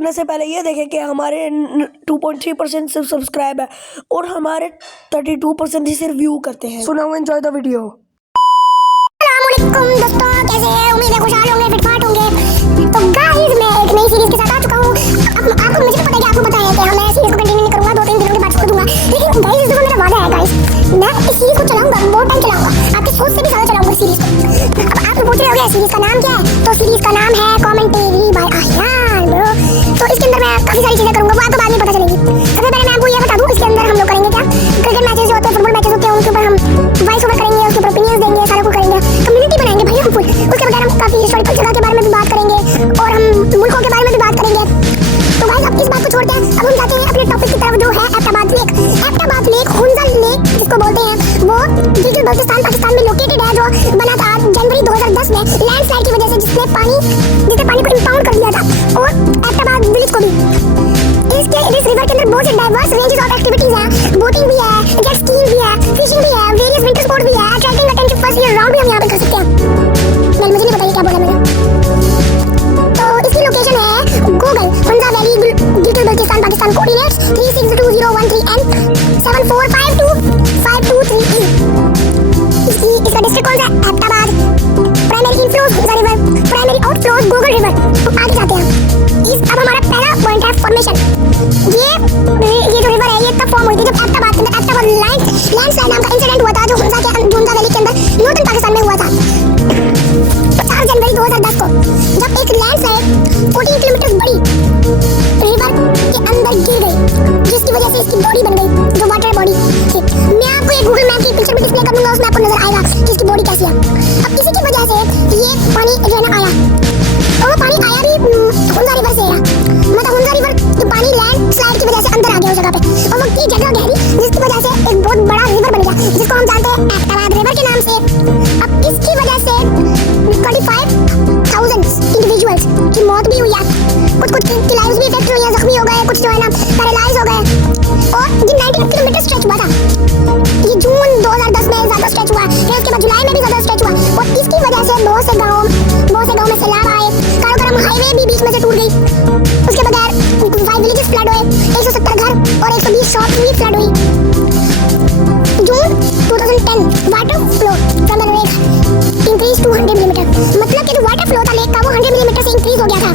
करने से पहले ये देखें कि हमारे 2.3% सिर्फ सब्सक्राइब है और हमारे 32% ही सिर्फ व्यू करते हैं। So now enjoy the video. अस्सलामुअलैकुम दोस्तों, कैसे हैं? उम्मीद है खुशहाल होंगे, फिटफाट होंगे। तो गाइस मैं एक नई सीरीज के साथ आ चुका हूँ। अब आपको मुझे पता है कि आपको पता है कि मैं सीरीज को कंटिन्यू नहीं करूंगा, 2-3 दिनों के बाद छोड़ दूंगा। लेकिन गाइस इस दफा मेरा वादा है गाइस, मैं इस सीरीज को चलाऊंगा, बहुत टाइम चलाऊंगा, आपकी सोच से भी ज्यादा चलाऊंगा सीरीज को। अब आप पूछ रहे होंगे सीरीज का नाम क्या है? तो सीरीज का नाम है कमेंट्री बाय अहयान ब्रो। तो इसके अंदर मैं काफी सारी चीजें करूंगा, वो आपको बाद में पता चलेगी। सबसे पहले मैं आपको ये बता दूं, इसके अंदर हम लोग करेंगे क्या, क्रिकेट मैचेस जो होते हैं, फुटबॉल मैचेस होते हैं, उनके ऊपर हम वॉइस ओवर करेंगे, उसके ऊपर ओपिनियंस देंगे, सारा कुछ करेंगे, कम्युनिटी बनाएंगे भाई हम फुल। उसके बगैर हम काफी हिस्टोरिकल जगह के बारे में भी बात करेंगे और हम मुल्कों के बारे में भी बात करेंगे। तो गाइस अब इस बात को छोड़ते हैं, अब हम जाते हैं अपने टॉपिक की तरफ जो है Abbottabad lake. Abbottabad lake, Hunza lake जिसको बोलते हैं, वो गिलगित बल्तिस्तान पाकिस्तान में लोकेटेड है, जो बना था जनवरी 2010 में लैंडस्लाइड की वजह से, जिसने पानी को इंपाउंड कर दिया था और एबटाबाद विलेज को भी। इस रिवर के अंदर बहुत से डाइवर्स रेंजेस ऑफ एक्टिविटीज हैं, बोटिंग भी है, जेट स्कीइंग भी है, फिशिंग भी है, वेरियस विंटर स्पोर्ट भी है, attracting attention first year round भी हम यहाँ पे कर सकते हैं। मुझे नहीं पता ये क्या बोला मैंने। तो इसकी लोकेशन है Google Hunza valley, Gilgit Baltistan Pakistan, coordinates 362013N 74525223E। इसका डिस्ट्रिक्ट कौन सा है? Abbottabad. Primary inflows Hunza river, primary outflows Google river. तो आगे जाते हैं। अब हमारा पहला पॉइंट है फॉर्मेशन। ये जो रिवर है ये तब फॉर्म हुई थी जब एबटाबाद के अंदर एबटाबाद लैंडस्लाइड नाम का इंसिडेंट हुआ था, जो हुंजा वैली के अंदर नॉर्थन पाकिस्तान में हुआ था 4 जनवरी 2010 को, जब एक लैंडस्लाइड 14 किलोमीटर बड़ी रिवर के अंदर गिर गई, जिसकी वजह से इसकी बॉडी बन गई, जो वाटर बॉडी थी। मैं आपको एक गूगल मैप की पिक्चर भी डिस्प्ले कर दूंगा, उसमें आपको नजर आएगा कि इसकी बॉडी कैसी है। अब इसी की वजह से ये पानी जो है ना आया, और वो पानी आया भी हुंजा रिवर से है, मतलब हुंजा रिवर के पानी लैंडस्लाइड की वजह से अंदर आ गया उस जगह पे, और वो की जगह गहरी, जिसकी वजह से एक बहुत बड़ा रिवर बन गया, जिसको हम जानते हैं एबटाबाद रिवर के नाम से। अब इसकी वजह से 25,000 इंडिविजुअल्स की मौत भी हुई है, कुछ की लाइव्स भी इफेक्ट हुई है, जख्मी हो गए, कुछ जो है ना पैरालाइज हो गए। और ये 19 किलोमीटर स्ट्रेच हुआ था, ये जून 2010 में ज्यादा स्ट्रेच हुआ, फिर उसके बाद जुलाई में भी ज्यादा स्ट्रेच हुआ, और इसकी वजह से बहुत से गाँव में सैलाब आए, कारोकरम हाईवे भी बीच में से टूट गई, उसके बगैर 5 विलेजेस फ्लड हुए, 170 घर और 120 शॉप्स भी फ्लड हुई। June 2010 water flow from the lake increase to 100 millimetre, मतलब कि जो वाटर फ्लो था लेक का वो 100 मिलीमीटर से इंक्रीज हो गया था।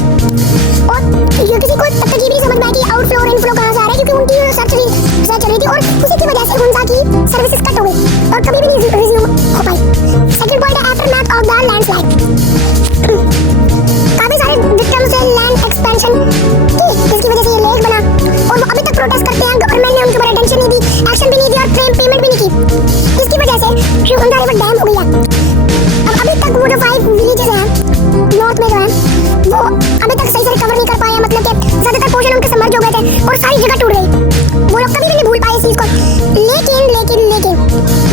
और ये किसी को तब तक ये भी नहीं समझ में आया कि आउटफ्लो और इनफ्लो कहाँ से आ रहा है, क्योंकि उनकी रिसर्च चल रही थी और उसी की वजह से हुंजा की सर्विसेज कट हो गई और कभी भी नहीं रिज्यूम हो पाई। सेकंड पॉइंट है आफ्टरमैथ ऑफ द लैंडस्लाइड। काफी सारे विक्टिम्स से लैंड एक्सपेंशन की, जिसकी वजह से ये लेक बना, और वो अभी तक प्रोटेस्ट करते हैं, गवर्नमेंट ने उनके ऊपर अटेंशन नहीं दी, एक्शन भी नहीं दिया और पेमेंट भी नहीं की। इसकी वजह से हुंजा रिवर डैम हो गई है। अब अभी तक वो जो 5 विलेजेस हैं नॉर्थ में जो है, वो अभी तक सही से रिकवर नहीं कर पाए हैं, मतलब कि ज्यादातर पोर्शन उनके सबमर्ज हो गए थे और सारी जगह टूट गई। वो लोग कभी भी नहीं भूल पाए इस चीज को। लेकिन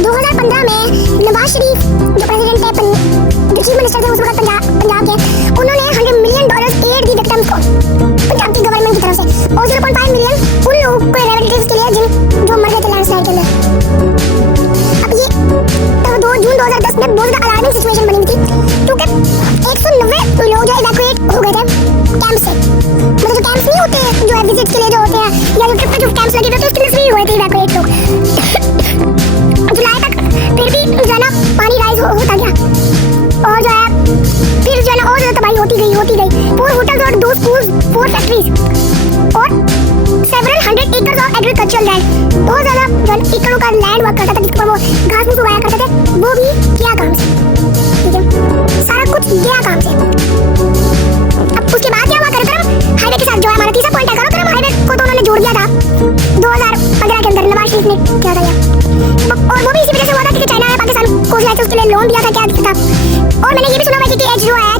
2015 में नवाज शरीफ जो प्रेसिडेंट है, चीफ मिनिस्टर थे उस वक्त पंजाब के, उन्होंने $100 मिलियन एड दी विक्टिम्स को पंजाब की गवर्नमेंट की तरफ से, और 0.5 मिलियन उन लोगों को रिलेटिव्स के लिए जो मर गए थे लैंडस्लाइड के अंदर। अब ये तो जून 2010 में बहुत ज़्यादा अलार्मिंग सिचुएशन बनी थी, क्योंकि 190 लोग जो इवैक्यूएट हो गए थे कैंप से, मतलब जो कैंप्स नहीं होते जो है विजिट्स के लिए जो होते हैं, या जो ट्रिप पे जो कैंप्स लगे हुए थे उसके लिए फ्री हुए थे इवैक्यूएट लोग। जुलाई तक फिर भी जो है ना पानी राइज होता गया, और जो है फिर जो है ना और ज़्यादा तबाही होती गई। 4 होटल्स और 2 स्कूल्स, 4 फैक्ट्रीज और several hundred acres of agricultural land, बहुत ज़्यादा जो एकड़ों का लैंड हुआ करता था, जिसके ऊपर वो घास फूस उगाया करते थे, वो भी गया काम से। ठीक है, सारा कुछ गया काम से। अब उसके बाद क्या हुआ, कार्यक्रम हाईवे के साथ जो है हमारा तीसरा पॉइंट है, कार्यक्रम हाईवे को तो उन्होंने जोड़ दिया था 2015 के अंदर, नवाज शरीफ ने किया था ये, और वो भी इसी वजह से हुआ था कि चाइना ने पाकिस्तान को उसके लिए लोन दिया था, क्या दिया था। और मैंने ये भी सुना हुआ कि जो है